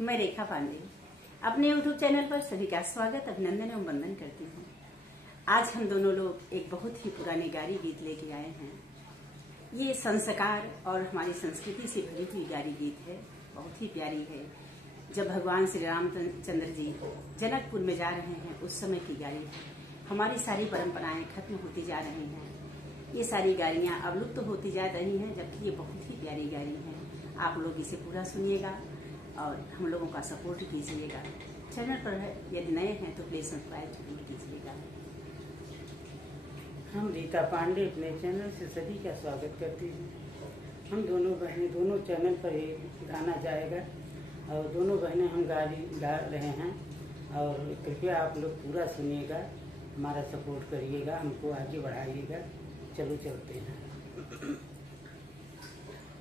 मैं रेखा पांडे अपने YouTube channel पर सभी का स्वागत, अभिनंदन एवं वंदन करती हूँ। आज हम दोनों लोग एक बहुत ही पुराने गारी गीत लेके आए हैं। ये संस्कार और हमारी संस्कृति से भरी हुई गारी गीत है, बहुत ही प्यारी है। जब भगवान श्री रामचंद्र जी जनकपुर में जा रहे हैं उस समय की गारी है। हमारी सारी परंपराएं खत्म होती जा रही हैं, ये सारी गाड़ियाँ अब लुप्त तो होती जा रही हैं, जबकि ये बहुत ही प्यारी गाड़ी है। आप लोग इसे पूरा सुनिएगा और हम लोगों का सपोर्ट कीजिएगा। चैनल पर यदि नए हैं तो प्लीज सब्सक्राइब जरूर कीजिएगा। हम रेखा पांडे अपने चैनल से सभी का स्वागत करती हूँ। हम दोनों बहनें दोनों चैनल पर ही गाना जाएगा और दोनों बहनें हम गा रहे हैं और कृपया आप लोग पूरा सुनिएगा, हमारा सपोर्ट करिएगा, हमको आगे बढ़ाइएगा। चलो चलते हैं।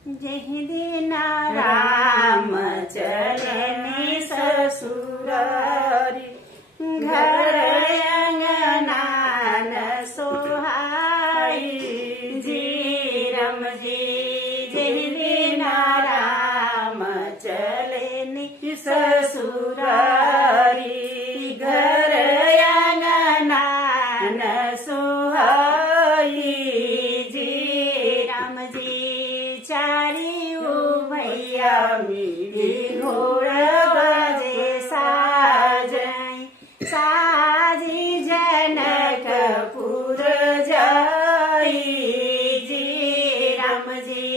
जय दीना राम चलने ससुरारी, घर अंगना न सोहाई। जी रम जी जय दीना राम चलने ससुरारी, घर अंगना न सोहाई। जी राम जी चारी भैया मेरी घोड़ बजे साजई, साजी जनकपुर जाई। जी राम जी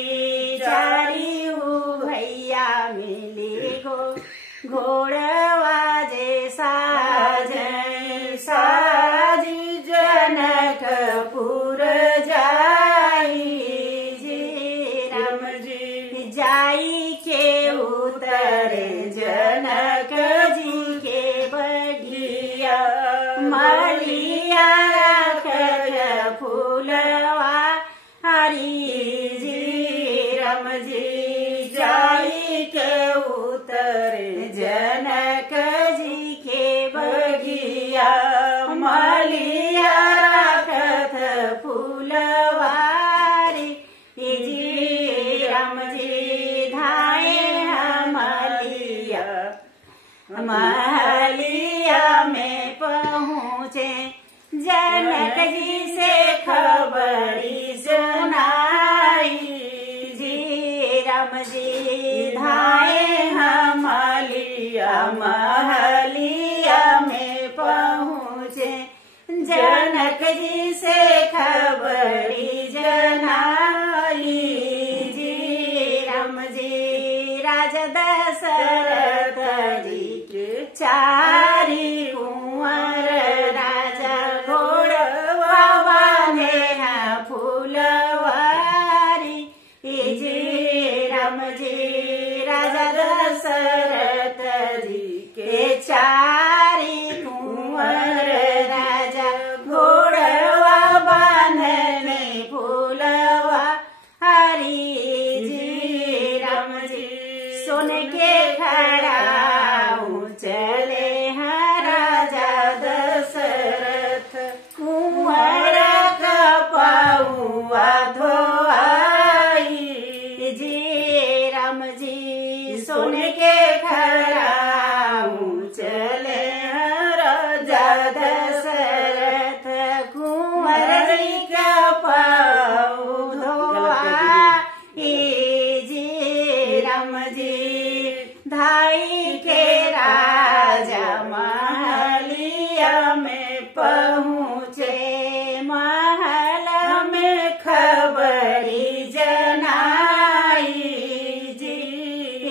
चारी भैया मिली घोड़ बाजे साजई, साजी जनकपुर जाई। जाई के उतरे जनक जी के बगिया, मलिया रखल फूलवा हरी। जी रम जी जाई के उतरे जनक जी के बगिया, मलिया रखत फूलवा। महलिया में पहुँचे जनक जी से खबरी सुनाई। जी राम जी धाए महलिया, महलिया में पहुँचे जनक जी से खबरी जनाई। जी राम जी राजा दशरथ जी चारी कुंवर, राजा घोड़वा बांधे हैं फूलवारी। जी राम जी राजा दशरथ जी के चारी कुंवर, राजा घोड़वा बांधने फूलवा हरी। जी राम जी सुन के खड़ा चले हैं राजा दशरथ, कुंवर का पौआ धोआई। जी राम जी सुन के खड़ा चले हैं राजा दशरथ, कुंवर का पौ धोआई। जी राम जी धाई के राजा महलिया में पहुँचे, महल में खबरी जनाई। जी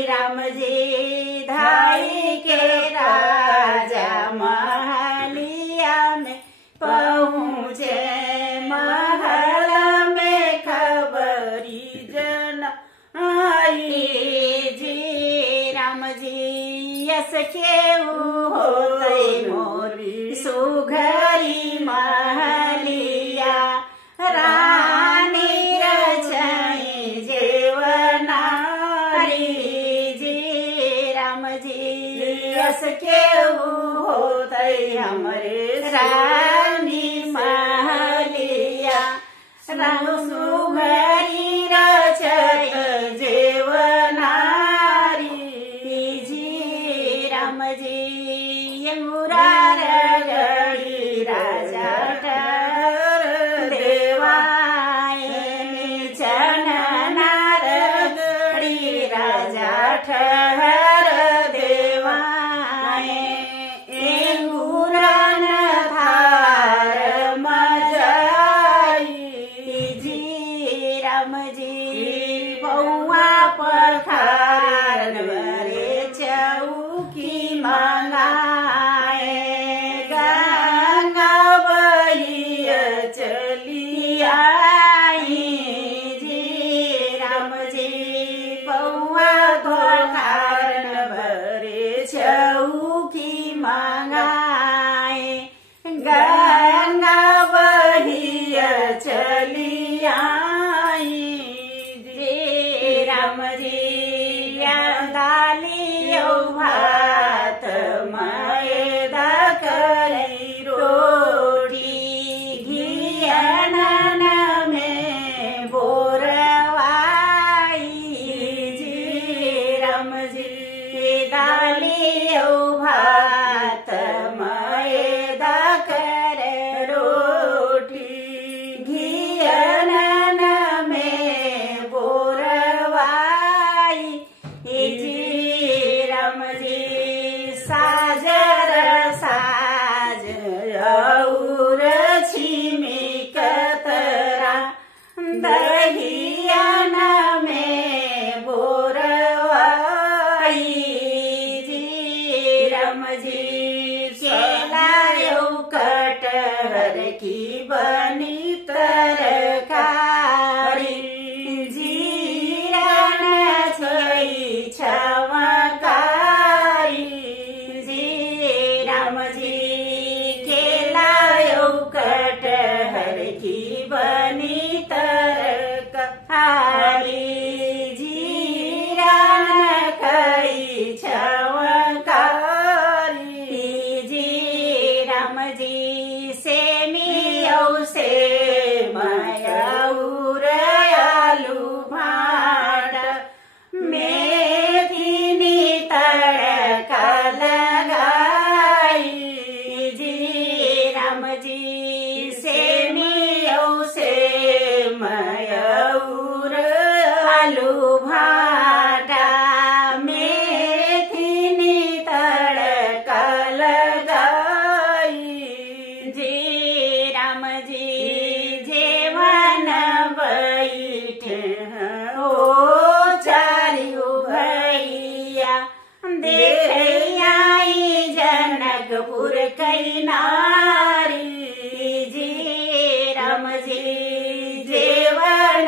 राम जी धाई के राजा महलिया में पहुँचे, महल में खबरी जनाई। जी राम जी यस केहू होते मोरी सुघरी महलिया, रानी रचई जेवनारी। जी राम जी यस केहू होते हमरे रानी महलिया, रंग सुघरी रचई जेवनारी। जी कठहर देवाए एंगूरन थार मजाई जी राम जी बउआ पखारन बरे चौकी मंगाए गंगा बहिया चली आई जी राम जी बउआ पखारन बरे चौकी मंगाए गंगा बहिया चली आई जी राम जी दालियो भात मैदा करी रोटी घियनन में बोरवाई जी राम जी दालियो भात मैदा कर रोटी घियनन में बोरवाई जी राम जी साजर साज और छिमिकतरा दहियन में बोरवाई जी राम जी केलायो कटहर की बनी तरकारी जीरन छई छवकारी जी राम जी केलायो कटहर की बनी तरकारी जीरन खई छवकारी जी राम जी सेमियो से मयूर आलू भाट मेथी तड़का लगाई जी राम जी सेमियो से मयूर आलू भाटा मेथी तड़का लगाई जी राम जी जेवन बैठे हो चारियो भैया देखई जनकपुर कई नारी जी राम जी जेवन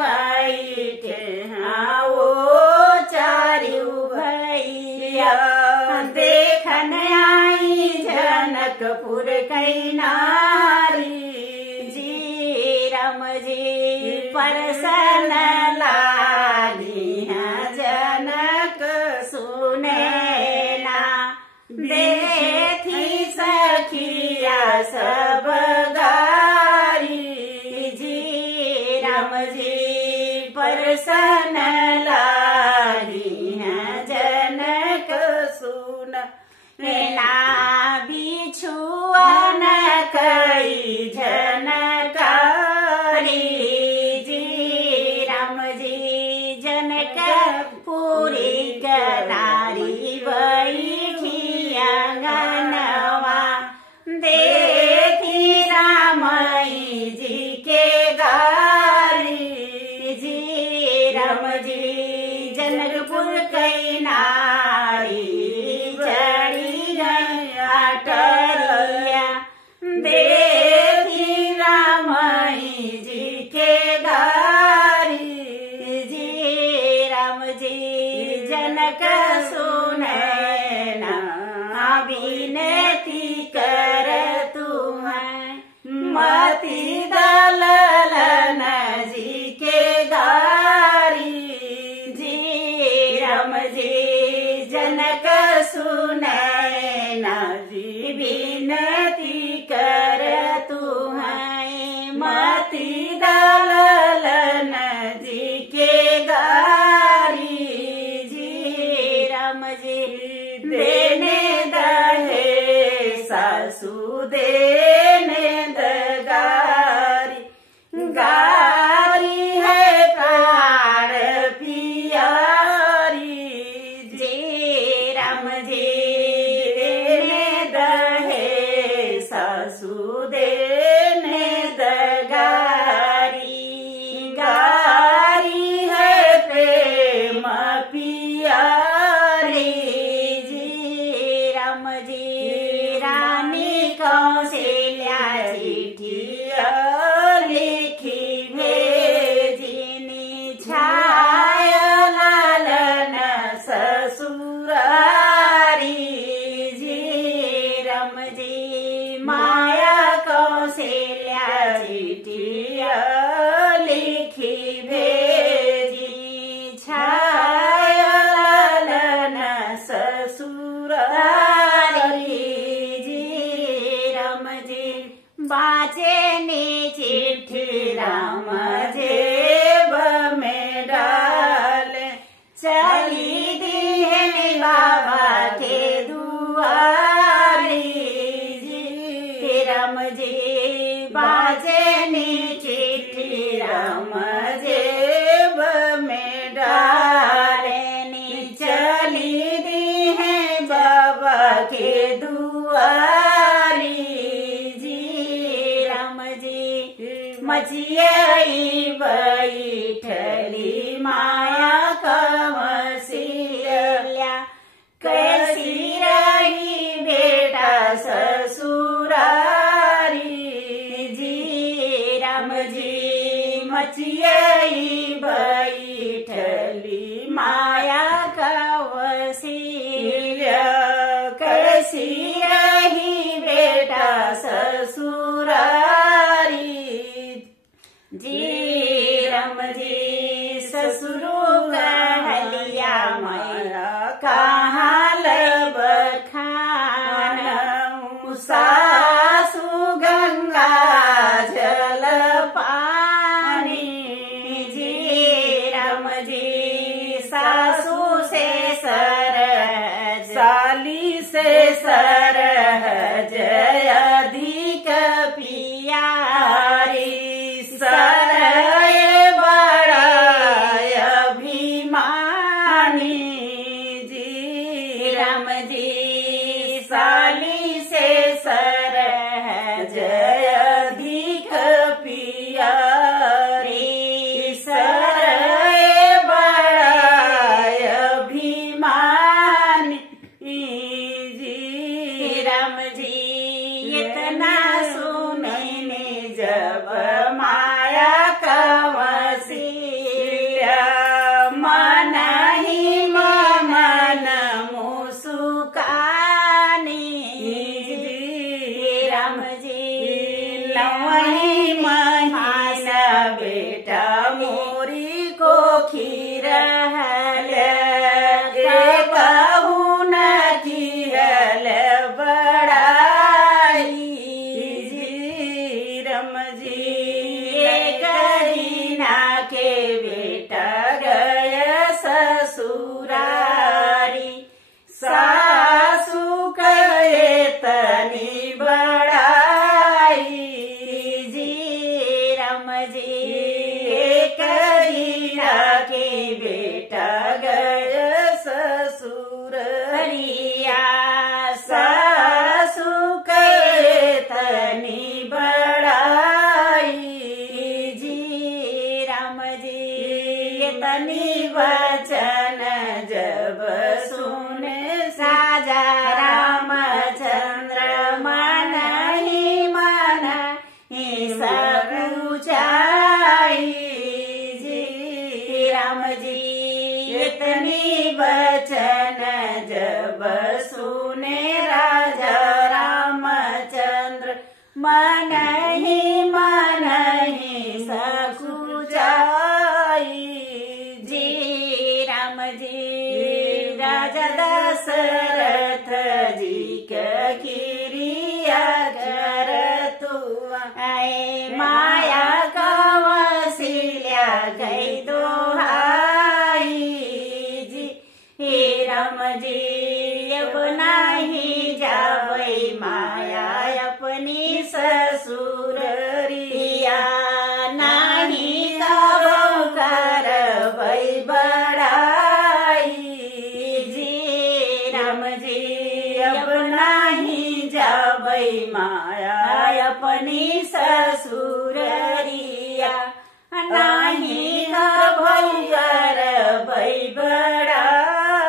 बैठे हो चारियो भैया देखन आई जनकपुर कई नारी जी राम जी परसन लागी हैं जनक सुनेना देखी सखिया सब गारी जी राम जी परसन लागी हैं जनक सुनेना बिछुअन कई जनकारी जी राम जी जनक पूरी नारी बैठी अंगनवा देखी रामई जी के गारी जी राम जी जनकपुर कई नारी चढ़ी गई अटरिया देखी रामई जी के गारी जी राम जी जनक सुनैना विनती कर तुम्हें मति दलन जी के गारी जी राम जी जनक सुनैना जी विनती कर तुम्हें मति दलन जी के गारी जी राम जी देने दहे सासू देने दगारी गारी है प्राण पियारी पियारी जी राम जी रानी कौशल्या चिठिया लिखी भेजिनी छाय लालन ससुरारी जी राम जी माया कौशल्या चिठिया लिखी भेजी छाय लालन ससुरारी जी राम जी बाचे ने चिट्ठी राम जेब में डाल चली दी है बाबा के दुआरी जी राम जी बाजे ने चिट्ठी राम जेब में डालनी चली दी है बाबा के दुआरी जी राम जी मचियाई बैठली माया कमसिया कैसी रही बेटा ससुरारी जी राम जी मचियाई बैठली माया कवसिया कैसी रही बेटा ससुरारी जी राम जी ससुरो कहलिया मैया कहाँ लब खान सासु गंगा जल पानी जी राम जी सासू से सरज साली से सरहज अधिक पियारी सरये बड़ा अभिमानी जी राम जी साली से सरहज अधिक पियारी सरये बड़ा अभिमानी जी राम जी इतना सुनने जब माया कवसिया मन ही मन मुसुकानी राम जी लवही महीना बेटा मोरी को खीरहल कहू न किहल बड़ाई जी रम जी करीना के बेटा गय ससुरारी सासु कहे तनी बड़ाई जी राम जी करीना के बेटा गय ससुर हरिया सासु कहे तनी बड़ाई जी राम जी तनी वचन जब सुने साजा रामचंद्र मन ही मन ही सकुचाई जी राम जी इतनी वचन जब सुने राजा रामचंद्र मन ही सकुचाई जी राम जी राजा दशरथ जी के किरिया कर तुआ आए माया कवसिल्या गई दोहाई जी हे राम जी अब नहीं जावई माया अपनी ससुरिया नहीं तब करवई बड़ाई जी राम जी अब नहीं जाबई माया अपनी ससुरिया नहीं नहीं करबई बड़ाई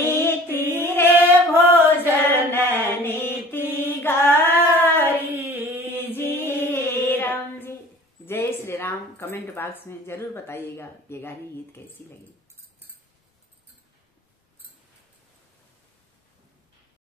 नीति रे भोजन नीति गारी जी राम जी। जय श्री राम। कमेंट बॉक्स में जरूर बताइएगा ये गारी गीत कैसी लगी।